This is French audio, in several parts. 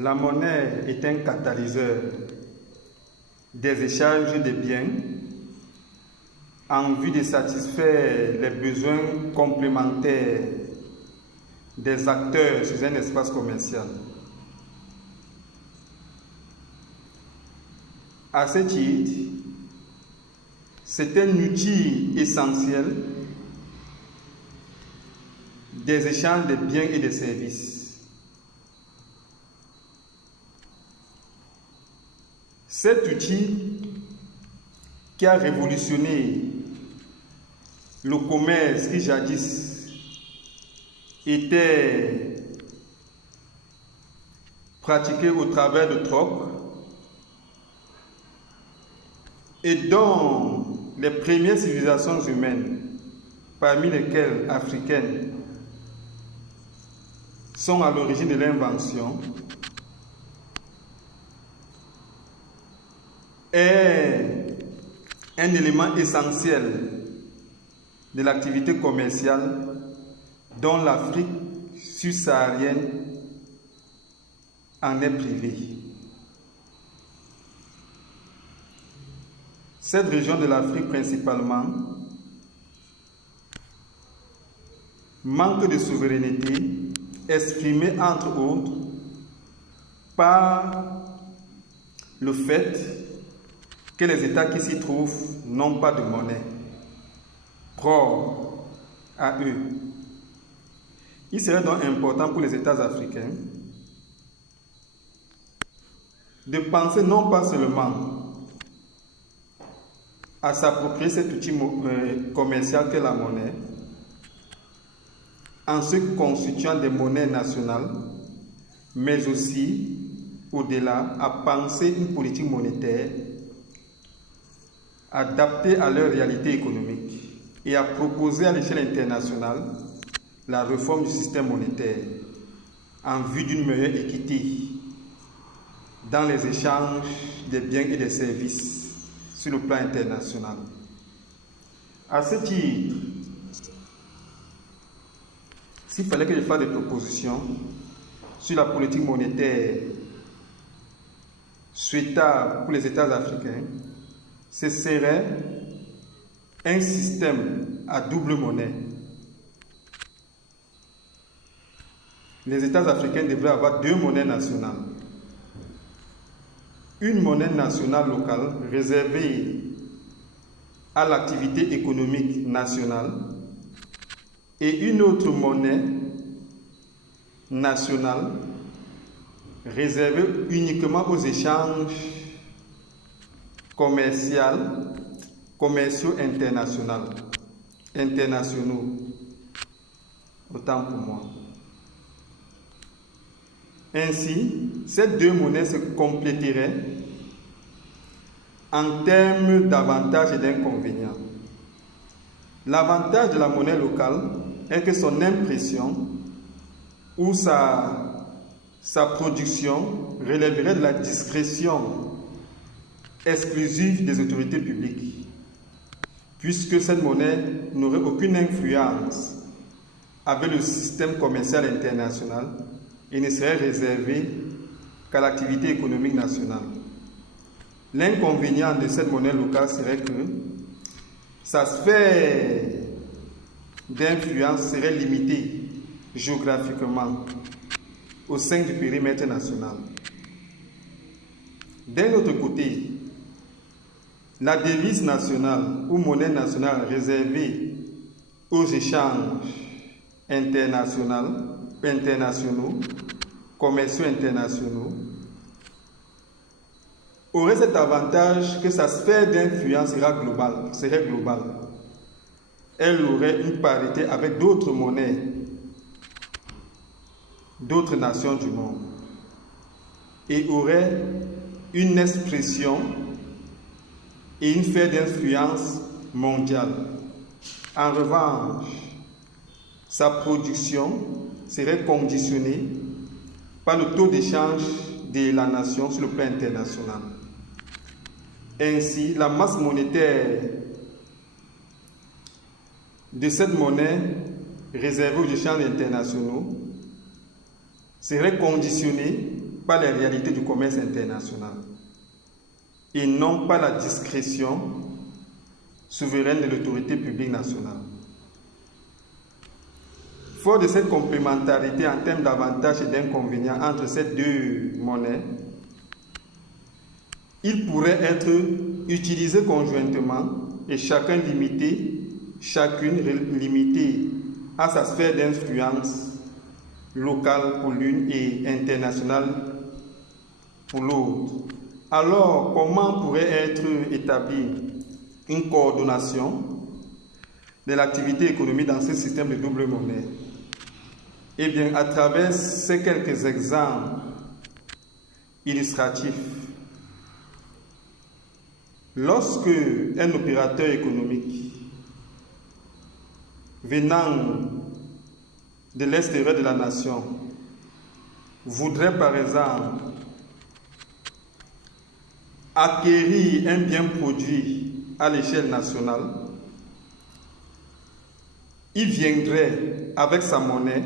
La monnaie est un catalyseur des échanges de biens en vue de satisfaire les besoins complémentaires des acteurs sur un espace commercial. À ce titre, c'est un outil essentiel des échanges de biens et de services. Cet outil qui a révolutionné le commerce qui jadis était pratiqué au travers de troc et dont les premières civilisations humaines, parmi lesquelles africaines, sont à l'origine de l'invention, est un élément essentiel de l'activité commerciale dont l'Afrique subsaharienne en est privée. Cette région de l'Afrique principalement manque de souveraineté exprimée entre autres par le fait que les États qui s'y trouvent n'ont pas de monnaie propre à eux. Il serait donc important pour les États africains de penser non pas seulement à s'approprier cet outil commercial qu'est la monnaie, en se constituant des monnaies nationales, mais aussi, au-delà, à penser une politique monétaire adaptée à leur réalité économique et à proposer à l'échelle internationale la réforme du système monétaire en vue d'une meilleure équité dans les échanges des biens et des services sur le plan international. À ce titre, s'il fallait que je fasse des propositions sur la politique monétaire souhaitable pour les États africains, ce serait un système à double monnaie. Les États africains devraient avoir deux monnaies nationales. Une monnaie nationale locale réservée à l'activité économique nationale et une autre monnaie nationale réservée uniquement aux échanges commerciaux internationaux, autant pour moi. Ainsi, ces deux monnaies se compléteraient en termes d'avantages et d'inconvénients. L'avantage de la monnaie locale est que son impression ou sa production relèverait de la discrétion exclusive des autorités publiques, puisque cette monnaie n'aurait aucune influence avec le système commercial international et ne serait réservée qu'à l'activité économique nationale. L'inconvénient de cette monnaie locale serait que sa sphère d'influence serait limitée géographiquement au sein du périmètre national. D'un autre côté, la devise nationale ou monnaie nationale réservée aux échanges internationaux, commerciaux internationaux, aurait cet avantage que sa sphère d'influence serait globale. Elle aurait une parité avec d'autres monnaies, d'autres nations du monde, et aurait une expression et une sphère d'influence mondiale. En revanche, sa production serait conditionnée par le taux d'échange de la nation sur le plan international. Ainsi, la masse monétaire de cette monnaie réservée aux échanges internationaux serait conditionnée par les réalités du commerce international et non par la discrétion souveraine de l'autorité publique nationale. Fort de cette complémentarité en termes d'avantages et d'inconvénients entre ces deux monnaies, ils pourraient être utilisés conjointement et chacune limitée à sa sphère d'influence locale pour l'une et internationale pour l'autre. Alors, comment pourrait être établie une coordination de l'activité économique dans ce système de double monnaie? Eh bien, à travers ces quelques exemples illustratifs, lorsque un opérateur économique venant de l'extérieur de la nation voudrait par exemple acquérir un bien produit à l'échelle nationale, il viendrait avec sa monnaie,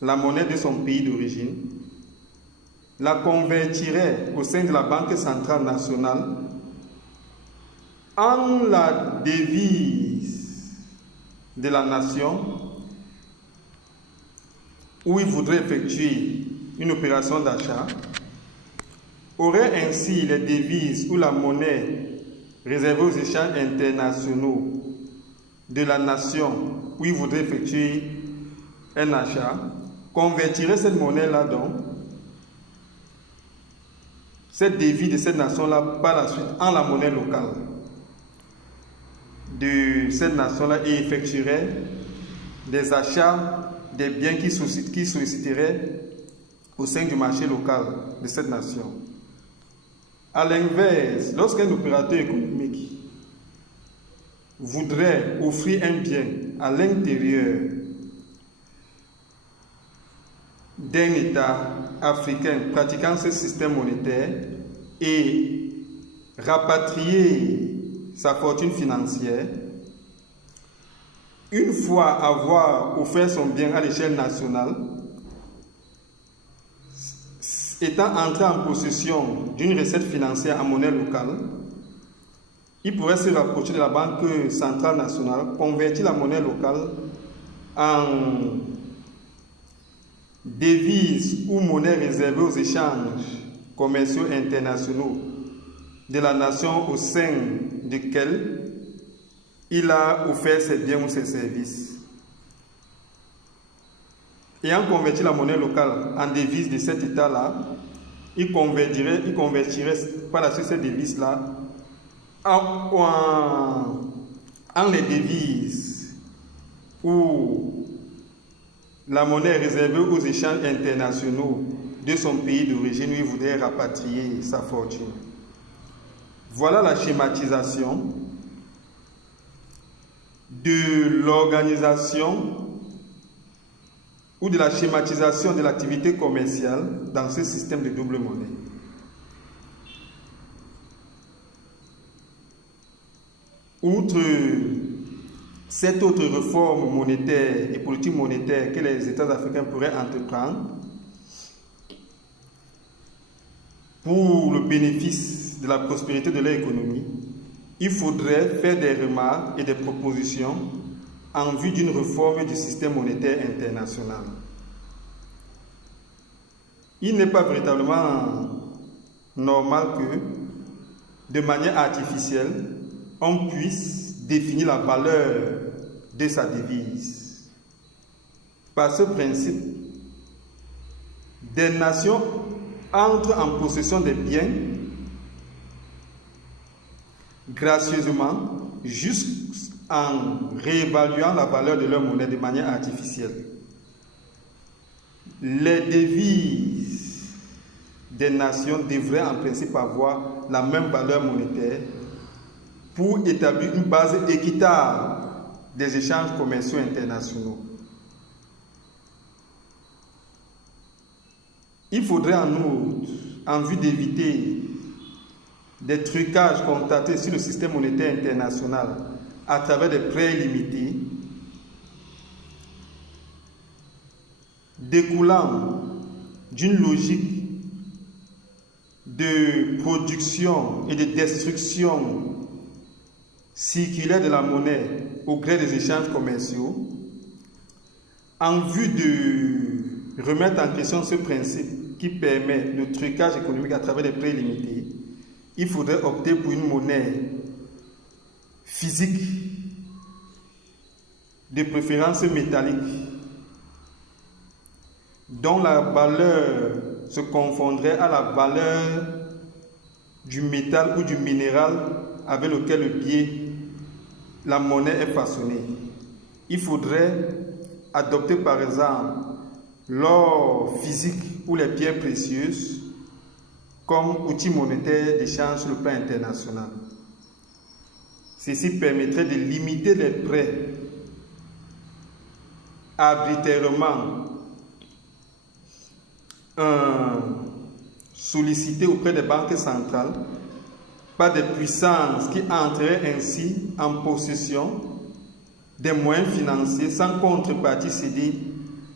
la monnaie de son pays d'origine, la convertirait au sein de la Banque centrale nationale en la devise de la nation où il voudrait effectuer une opération d'achat, aurait ainsi les devises ou la monnaie réservée aux échanges internationaux de la nation où il voudrait effectuer un achat, convertirait cette monnaie-là donc, cette devise de cette nation-là par la suite en la monnaie locale de cette nation-là et effectuerait des achats des biens qui solliciteraient au sein du marché local de cette nation. A l'inverse, lorsqu'un opérateur économique voudrait offrir un bien à l'intérieur d'un État africain pratiquant ce système monétaire et rapatrier sa fortune financière, une fois avoir offert son bien à l'échelle nationale, étant entré en possession d'une recette financière en monnaie locale, il pourrait se rapprocher de la Banque centrale nationale, convertir la monnaie locale en devise ou monnaie réservée aux échanges commerciaux internationaux de la nation au sein duquel il a offert ses biens ou ses services. Ayant converti la monnaie locale en devise de cet État-là, il convertirait par la suite cette devise-là en les devises ou la monnaie réservée aux échanges internationaux de son pays d'origine où il voudrait rapatrier sa fortune. Voilà la schématisation de l'organisation ou de la schématisation de l'activité commerciale dans ce système de double monnaie. Outre cette autre réforme monétaire et politique monétaire que les États africains pourraient entreprendre pour le bénéfice de la prospérité de leur économie, il faudrait faire des remarques et des propositions en vue d'une réforme du système monétaire international. Il n'est pas véritablement normal que, de manière artificielle, on puisse définir la valeur de sa devise. Par ce principe, des nations entrent en possession des biens gracieusement jusqu'en réévaluant la valeur de leur monnaie de manière artificielle. Les devises des nations devraient en principe avoir la même valeur monétaire pour établir une base équitable des échanges commerciaux internationaux. Il faudrait en outre, en vue d'éviter des trucages constatés sur le système monétaire international à travers des prêts limités, découlant d'une logique de production et de destruction circulaire de la monnaie au gré des échanges commerciaux, en vue de remettre en question ce principe qui permet le trucage économique à travers des prêts illimités, il faudrait opter pour une monnaie physique, de préférence métallique, dont la valeur se confondrait à la valeur du métal ou du minéral avec lequel le billet, la monnaie est façonnée. Il faudrait adopter par exemple l'or physique ou les pierres précieuses comme outil monétaire d'échange sur le plan international. Ceci permettrait de limiter les prêts arbitrairement sollicités auprès des banques centrales par des puissances qui entreraient ainsi en possession des moyens financiers sans contrepartie cédée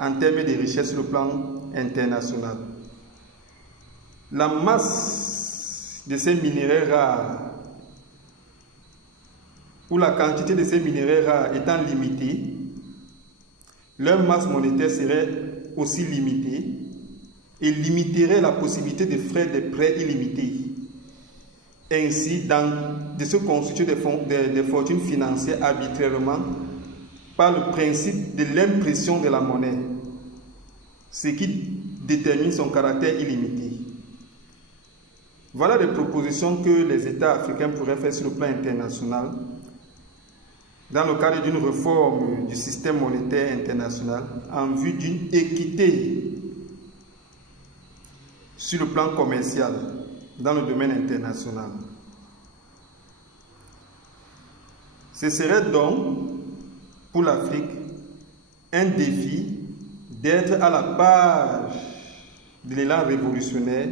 en termes de richesse sur le plan international. La masse de ces minéraux rares ou la quantité de ces minéraux rares étant limitée, leur masse monétaire serait aussi limitée et limiterait la possibilité de faire des prêts illimités. Ainsi, de se constituer des fortunes financières arbitrairement par le principe de l'impression de la monnaie, ce qui détermine son caractère illimité. Voilà des propositions que les États africains pourraient faire sur le plan international dans le cadre d'une réforme du système monétaire international en vue d'une équité sur le plan commercial dans le domaine international. Ce serait donc pour l'Afrique un défi d'être à la page de l'élan révolutionnaire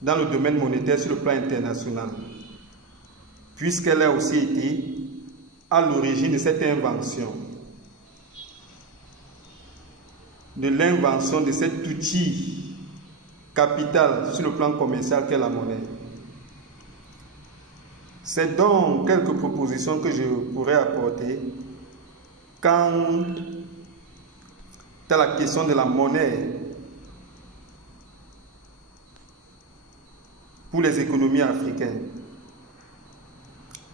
dans le domaine monétaire sur le plan international, puisqu'elle a aussi été à l'origine de cette invention, de l'invention de cet outil capital sur le plan commercial qu'est la monnaie. C'est donc quelques propositions que je pourrais apporter quant à la question de la monnaie pour les économies africaines,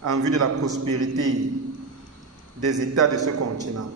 en vue de la prospérité des États de ce continent.